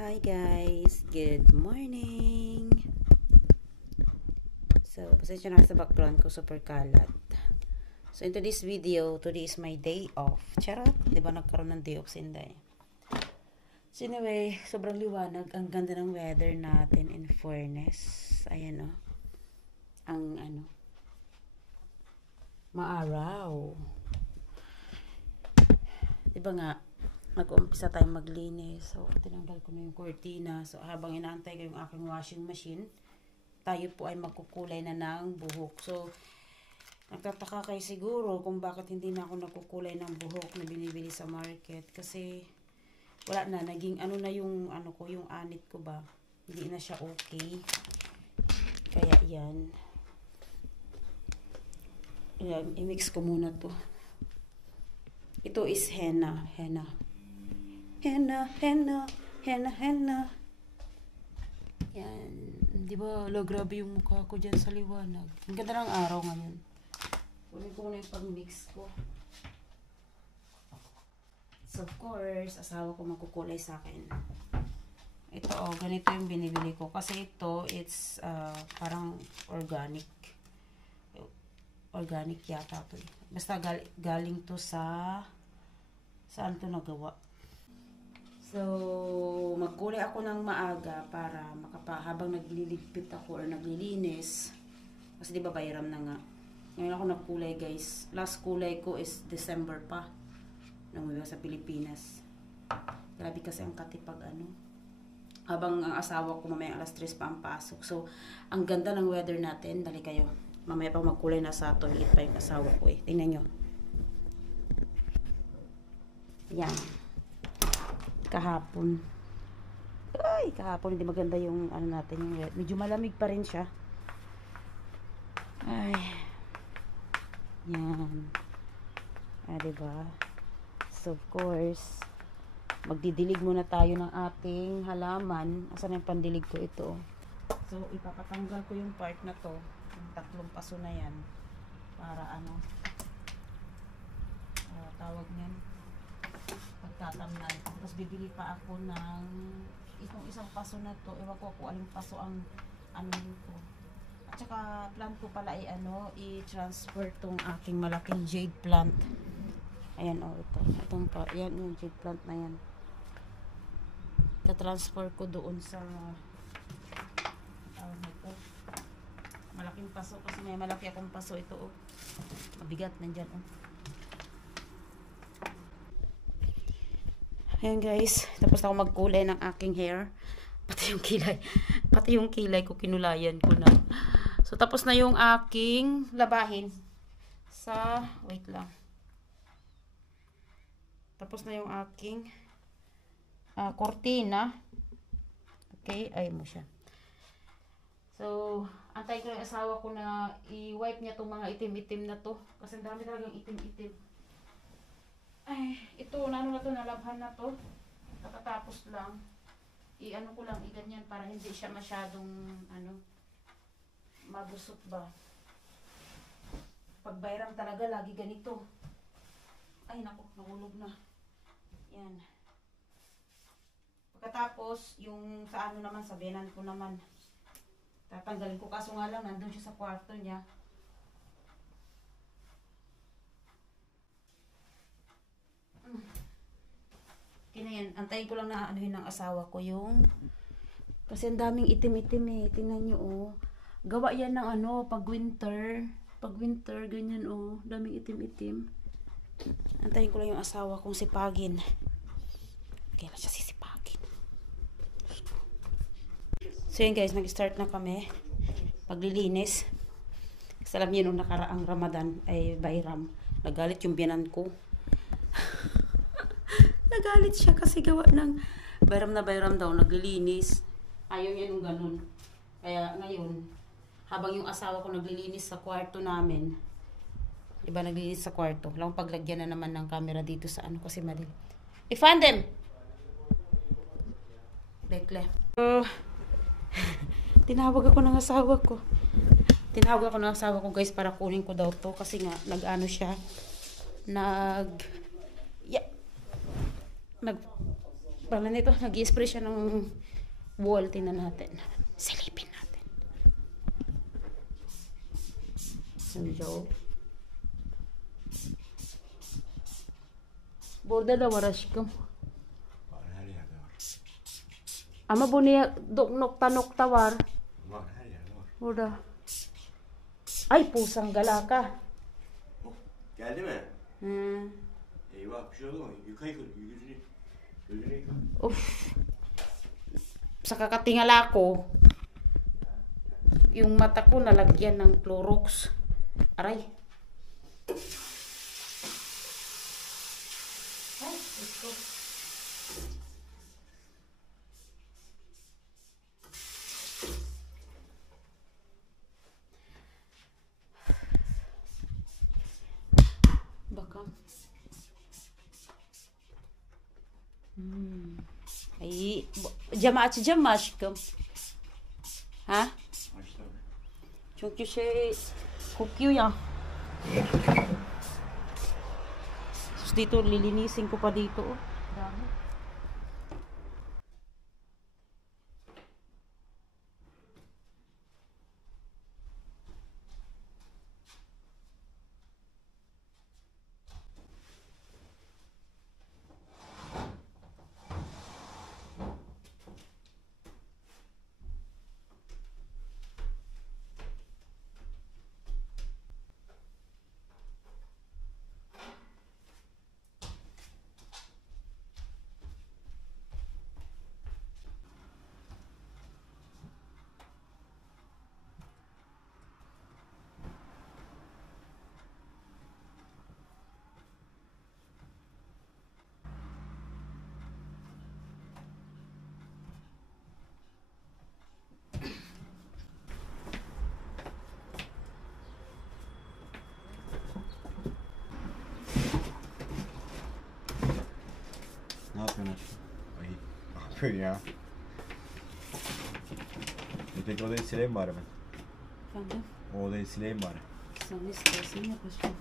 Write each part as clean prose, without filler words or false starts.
Hi guys, good morning. So, pasensya na sa background ko, super kalat. So, in today's video, today is my day off. Charot, di ba nagkaroon ng day off si Inday? So, anyway, sobrang liwanag. Ang ganda ng weather natin in fairness. Ayan o. Ang maaraw. Di ba nga, nag-umpisa tayong maglinis. So, tinanggal ko na yung cortina. So, habang inaantay ko yung aking washing machine, tayo po ay magkukulay na ng buhok. So, nagtataka kayo siguro kung bakit hindi na ako nagkukulay ng buhok na binibili sa market. Kasi, wala na. Naging ano na yung, yung anit ko ba. Hindi na siya okay. Kaya, yan. I-mix ko muna to. Ito is henna. Henna. Yan. Di ba, grabe yung mukha ko dyan sa liwanag. Ang ganda ng araw ngayon. Kunin ko muna yung pag-mix ko. So, of course, asawa ko magkukulay sa akin. Ito, ganito yung binibili ko. Kasi ito, it's parang organic. Organic yata to. Basta galing to sa... Saan to nagawa? So, magkulay ako ng maaga para habang nagliligpit ako or naglilinis. Kasi di ba bayram na nga. Ngayon ako nagkulay guys. Last kulay ko is December pa. Nang mula sa Pilipinas. Grabe kasi ang katipag Habang ang asawa ko mamaya alas 3 pa ang pasok. So, ang ganda ng weather natin. Dali kayo. Mamaya pa magkulay na sa toilet pa yung asawa ko eh. Tingnan nyo. Yan. Kahapon. Ay, kahapon hindi maganda yung natin yung medyo malamig pa rin siya. Ay. Yan. Diba? So, of course, magdidilig muna tayo ng ating halaman. Asan yung pandilig ko ito? So, ipapatanggal ko yung part na to. Yung tatlong paso na yan. Para tawag niyan. Pagtatamnan. Tapos bibili pa ako ng itong isang paso na to. Ewan ko kung aling paso ang nito. At saka plant ko pala ay i-transfer tong aking malaking jade plant. Ayan ito. Itong yan yung jade plant na yan. Ta-transfer ko doon sa ito. Malaking paso kasi may malaki akong paso ito mabigat nandyan Ayan guys, tapos na ako magkulay ng aking hair. Pati yung kilay ko kinulayan ko na. So tapos na yung aking labahin wait lang. Tapos na yung aking cortina. Okay, ayun mo siya. So, antay ko yung asawa ko na i-wipe niya tong mga itim-itim na to. Kasi dami talagang itim-itim. Ay, ito, na to, nalabhan na to. Kakatapos lang. Ko lang, ganyan para hindi siya masyadong, mabusot ba. Pag bayram talaga, lagi ganito. Ay, naku, nahulog na. Yan. Pagkatapos, yung sa naman, sa benan ko naman. Tatanggalin ko, kaso nga lang, nandun siya sa kwarto niya. Yan. Antayin ko lang na ng asawa ko yung kasi ang daming itim-itim eh. Tingnan nyo gawa yan ng pag winter ganyan daming itim-itim. Antayin ko lang yung asawa kong sipagin. Kailan siya sisipagin. So yun guys, nag-start na kami paglilinis. Kasi alam niyo nung nakaraang Ramadan ay Bayram, nagalit yung biyanan ko. Nagalit siya kasi gawa ng bayram na bayram daw, naglilinis. Ayaw niya nung ganun. Kaya ngayon, habang yung asawa ko naglilinis sa kwarto namin, iba naglilinis sa kwarto, lang paglagyan na naman ng camera dito sa kasi madil. I-fan them! Bekle. Tinawag ako ng asawa ko. Guys para kunin ko daw to kasi nga Pala nito, nag-i-spray siya ng wall. Tingnan natin. Silipin natin. Sanjaw. Borda da warashikam. Her yerde var. Ama bu niye nokta var? Var, her yerde var. Burada. Ay pusang galaka. Oh, geldi mi? Hmm. Eyvah, bir şey oldu mu? Yıka yüzünü. Gözünü yıka. Of. Sa kakatingala ko, yung mata ko nalagyan ng Clorox. Aray. Ay, ito. Baka. Ay, cama açacağım mı aşkım? Ha? Aç tabii. Çünkü şey kokuyor ya. Tapos dito, lilinisin ko pa dito. Oh. Dami. Ne yapıyorsun aşkım? Ay, ne yapıyorsun ya? Peki odayı sileyim bari ben. Efendim? O odayı sileyim bari. Sen ne istersen yap aşkım.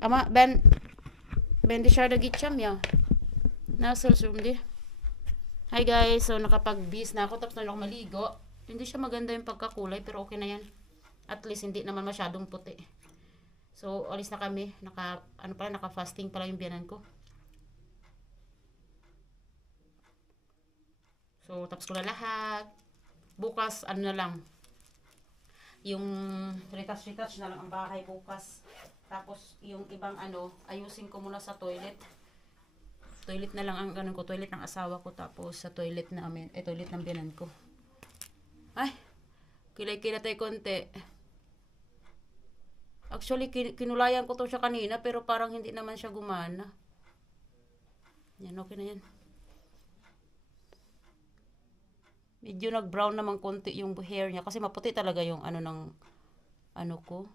Ama ben dışarıda gideceğim ya. Nasıl şimdi? Hi guys, so nakapag-bis na ako tapos na ako maligo. Hindi siya maganda yung pagkakulay pero okay na yan. At least hindi naman masyadong puti. So alis na kami. Naka-fasting pala yung biyanan ko. So tapos ko na lahat. Bukas ano na lang. Yung retouch na lang ang bahay bukas. Tapos yung ibang ayusin ko muna sa toilet. Toilet na lang ang ganun ko, toilet ng asawa ko tapos sa toilet namin, toilet ng biyanan ko. Ay, kilay-kilay tayo konti. Actually, kinulayan ko to siya kanina pero parang hindi naman siya gumana. Yan, okay na yan. Medyo nag-brown naman konti yung hair niya kasi maputi talaga yung ko.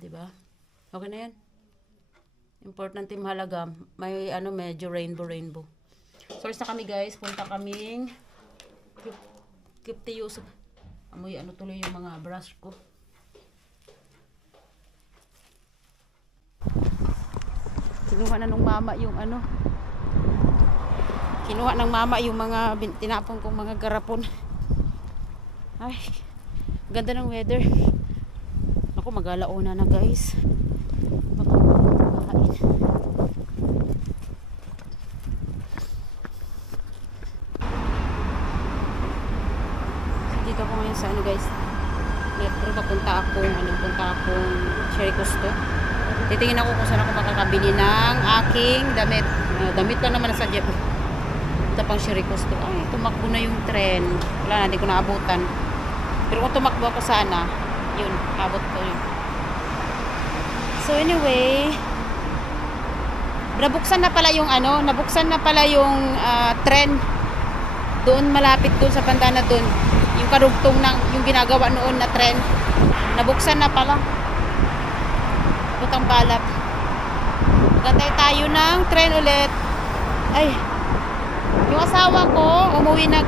Diba? Okay na yan. Importante mahalaga. May medyo rainbow. So, na kami guys. Punta kaming Kipti Yusuf. Amoy tuloy yung mga brush ko. Kinuha ng mama yung mga tinapon kong mga garapon. Ay, ganda ng weather. Ako mag-alauna na guys. Baka makain. Dito ako ngayon sa guys. Metro papunta akong Cherry Costo. Dito Titingin ako kung saan ako makakabili ng aking damit. Damit lang naman nasa jeep. Ito pang Sherry Costo. Ay, tumakbo na yung tren. Wala na, hindi ko naabutan. Pero kung tumakbo ako sana, yun, abot ko yun. So anyway, nabuksan na pala yung tren. Doon malapit doon sa Pantana doon. Yung karugtong ng yung ginagawa noon na tren. Nabuksan na pala. Butang balap. Magantay tayo ng tren ulit. Ay. Yung asawa ko, umuwi na.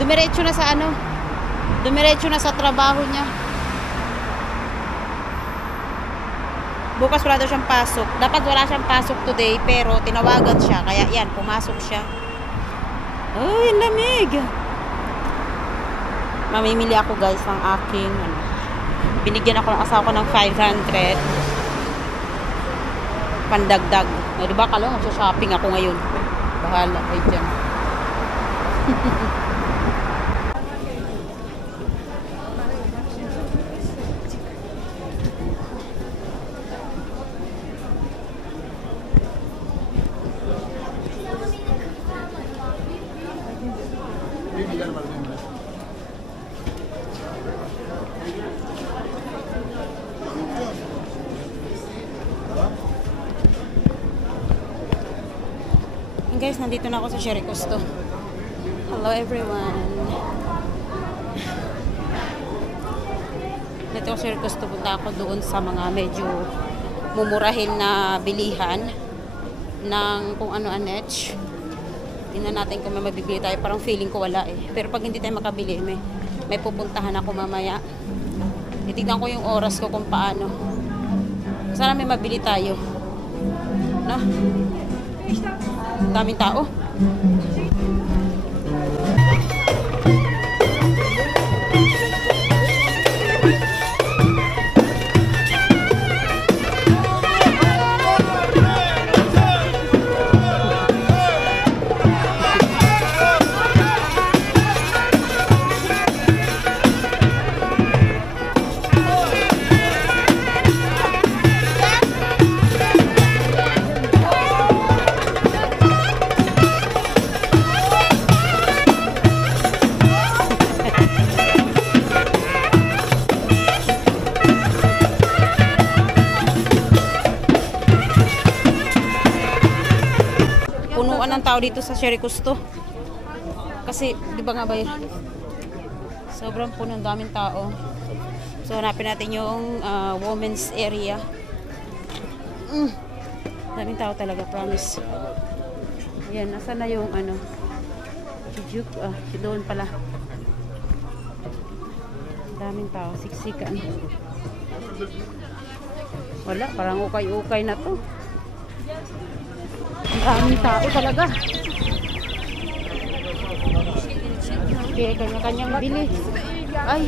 Dumiretso na sa Dumiretso na sa trabaho niya. Bukas wala daw siyang pasok. Dapat wala siyang pasok today, pero tinawagan siya. Kaya yan, pumasok siya. Ay, lamig. Mamimili ako guys ng aking binigyan ako ng asawa ko ng 500 pandagdag. Diba kalo, magsa-shopping ako ngayon. Bahala kayo dyan. Guys, nandito na ako sa Sherry Costo. Hello everyone. Dito ako sa Sherry Costo. Punta ako doon sa mga medyo mumurahin na bilihan ng kung ano-anetch. Tingnan natin kung may mabibili tayo. Parang feeling ko wala eh. Pero pag hindi tayo makabili, may pupuntahan ako mamaya. Titignan ko yung oras ko kung paano. Sana may mabili tayo. No? Daming tao. Punuan ng tao dito sa Sherry Costo. Kasi, di ba nga ba yun? Sobrang puno, daming tao. So, hanapin natin yung women's area. Daming tao talaga, promise. Yan, nasa na yung Chujuk, doon pala. Daming tao, siksikan. Wala, parang ukay-ukay na to. Ang daming tao talaga. Kaya kanya-kanyang bili. Ay,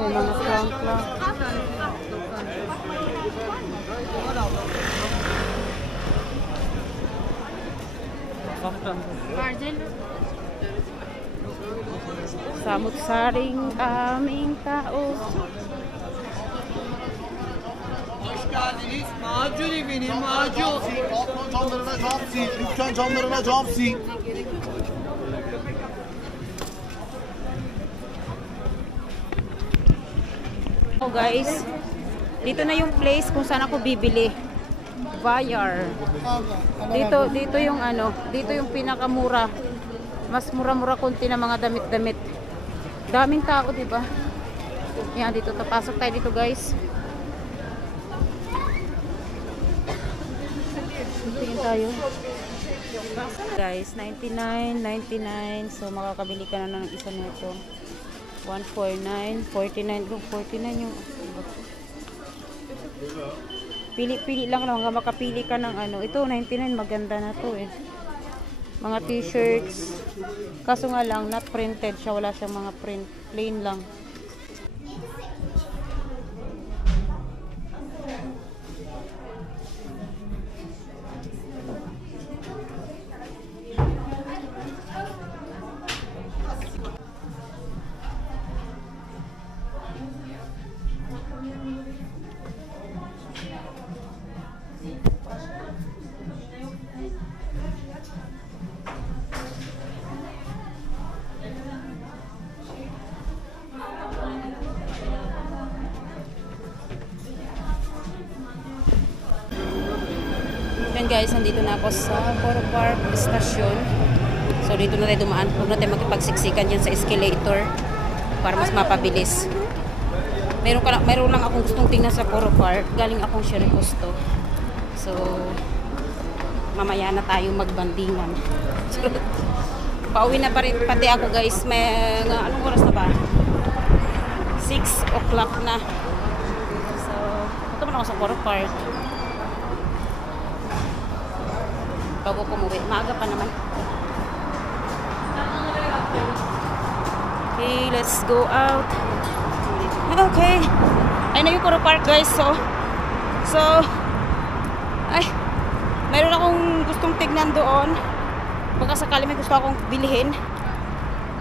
may mga clown. Samut-saring aming tao. Hoş geldiniz. Macun efendim, macun. Camlarına cam sil. Lütfen camlarına cam sil. Oh guys, dito na yung place kung saan ako bibili. Bayar. Dito yung dito yung pinakamura. Mas mura-mura konti na mga damit-damit. Daming tao, 'di ba? Yan, dito tapasok tayo dito, guys. Tingin tayo. Guys, 99.99. So makakabili ka na ng isa nito. 149, 49, 49 yung pili lang hanggang makapili ka ng ito 99, maganda na to eh, mga t-shirts, kaso nga lang not printed siya, wala siyang mga print, plain lang. yun guys, nandito na ako sa Coro Park Station. So dito na tayo dumaan. Huwag na tayo makipagsiksikan yan sa escalator para mas mapabilis. Mayroon lang akong gustong tingnan sa Coro Park. Galing akong Sherry Costo. So mamaya na tayo magbandingan. Pauwi na pa rin pati ako guys. May anong oras na ba? 6 o'clock na. So ito man ako sa Coro Park. Bago ko umuwi. Maaga pa naman. Okay, let's go out. Okay. Ayun na yung Coro Park guys. So ay, mayroon akong gustong tignan doon. Baka sakali may gusto akong bilhin.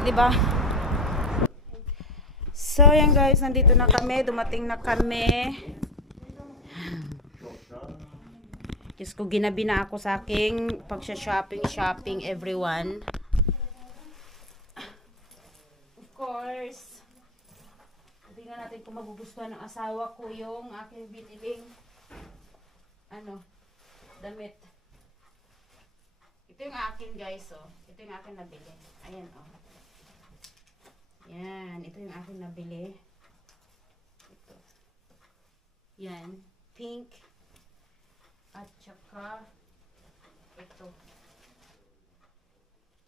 Diba? So yan guys, nandito na kami. Dumating na kami. Diyos ko, ginabi na ako sa aking pagsha-shopping everyone. Of course, tingnan natin kung magugustuhan ng asawa ko yung aking biniling damit. Ito yung akin guys, oh. Ito yung akin nabili. Ayan, oh. Yan, ito yung akin nabili. Ito. Yan, pink. At saka ito.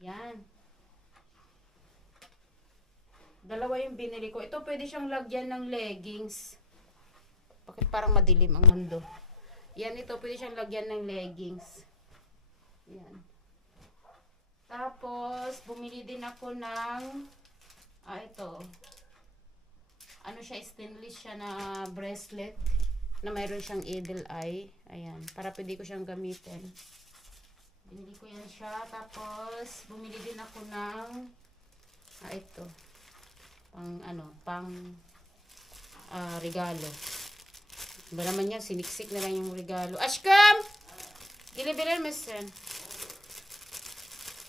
Yan. Dalawa yung binili ko. Ito pwede siyang lagyan ng leggings. Bakit parang madilim ang mundo? Yan, ito pwede siyang lagyan ng leggings. Yan. Tapos bumili din ako ng ito. Ano siya, stainless siya na bracelet na mayroon siyang eagle eye. Ayan, para pwede ko siyang gamitin. Binili ko yan siya. Tapos bumili din ako ng ito. Pang regalo. Ba naman yan, siniksik na lang yung regalo. Ashkam! Gilibilan, mister.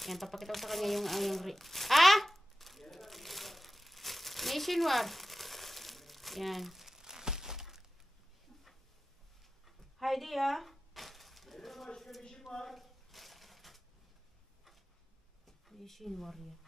Yan, papakita ko sa kanya yung Nationwide. Yan. Heidi, ha? Nationwide yan.